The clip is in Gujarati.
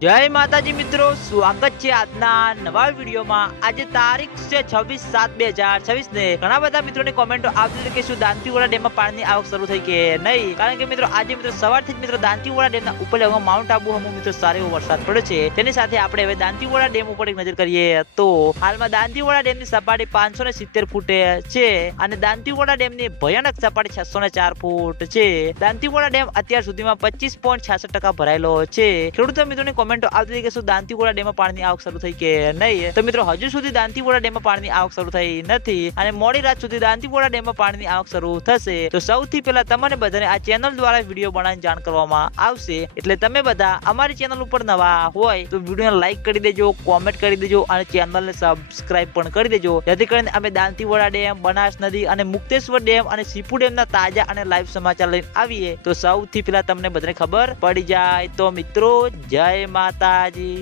જય માતાજી મિત્રો, સ્વાગત છે આજના નવા વિડીયોમાં। આજે તારીખ છે 26/7/2026 ને ઘણા બધા મિત્રોની કોમેન્ટો આવતી હતી કે શું દાંતીવાડા ડેમમાં પાણીની આવક શરૂ થઈ કે નહીં। કારણ કે મિત્રો આજે મિત્રો સવારથી જ મિત્રો દાંતીવાડા ડેમના ઉપર માઉન્ટ આબુ હમુ મિત્રો સારો એવો વરસાદ પડ્યો છે। તેની સાથે આપણે હવે દાંતીવાડા ડેમ ઉપર એક નજર કરીએ તો હાલમાં દાંતીવાડા ડેમની સપાટી 570 ફૂટે છે અને દાંતીવાડા ડેમની ભયાનક સપાટી 604 ફૂટ છે। દાંતીવાડા ડેમ અત્યાર સુધીમાં 25.66% ભરાયેલો છે। ખેડૂતો મિત્રોની કોમેન્ટો આવતી હતી કે શું દાંતીવાડા ડેમમાં પાણીની આવક શરૂ થઈ કે નહીં। તો મિત્રો હજુ સુધી દાંતીવાડા ડેમમાં પાણીની આવક શરૂ થઈ નથી અને મોડી રાત સુધી દાંતીવાડા ડેમમાં પાણીની આવક શરૂ થશે। તો સૌથી પહેલા તમને બધાને આ ચેનલ દ્વારા વિડીયો બનાવીને જાણ કરવામાં આવશે, એટલે તમે બધા અમારી ચેનલ ઉપર નવા હોય તો વિડીયોને લાઈક કરી દેજો, કોમેન્ટ કરી દેજો અને ચેનલને સબસ્ક્રાઇબ પણ કરી દેજો, જેથી કરીને અમે દાંતીવાડા ડેમ, બનાસ નદી અને મુક્તેશ્વર ડેમ અને સીપુ ડેમના તાજા અને લાઈવ સમાચાર લઈને આવીએ તો સૌથી પહેલા તમને બધાને ખબર પડી જાય। તો મિત્રો જય માતાજી।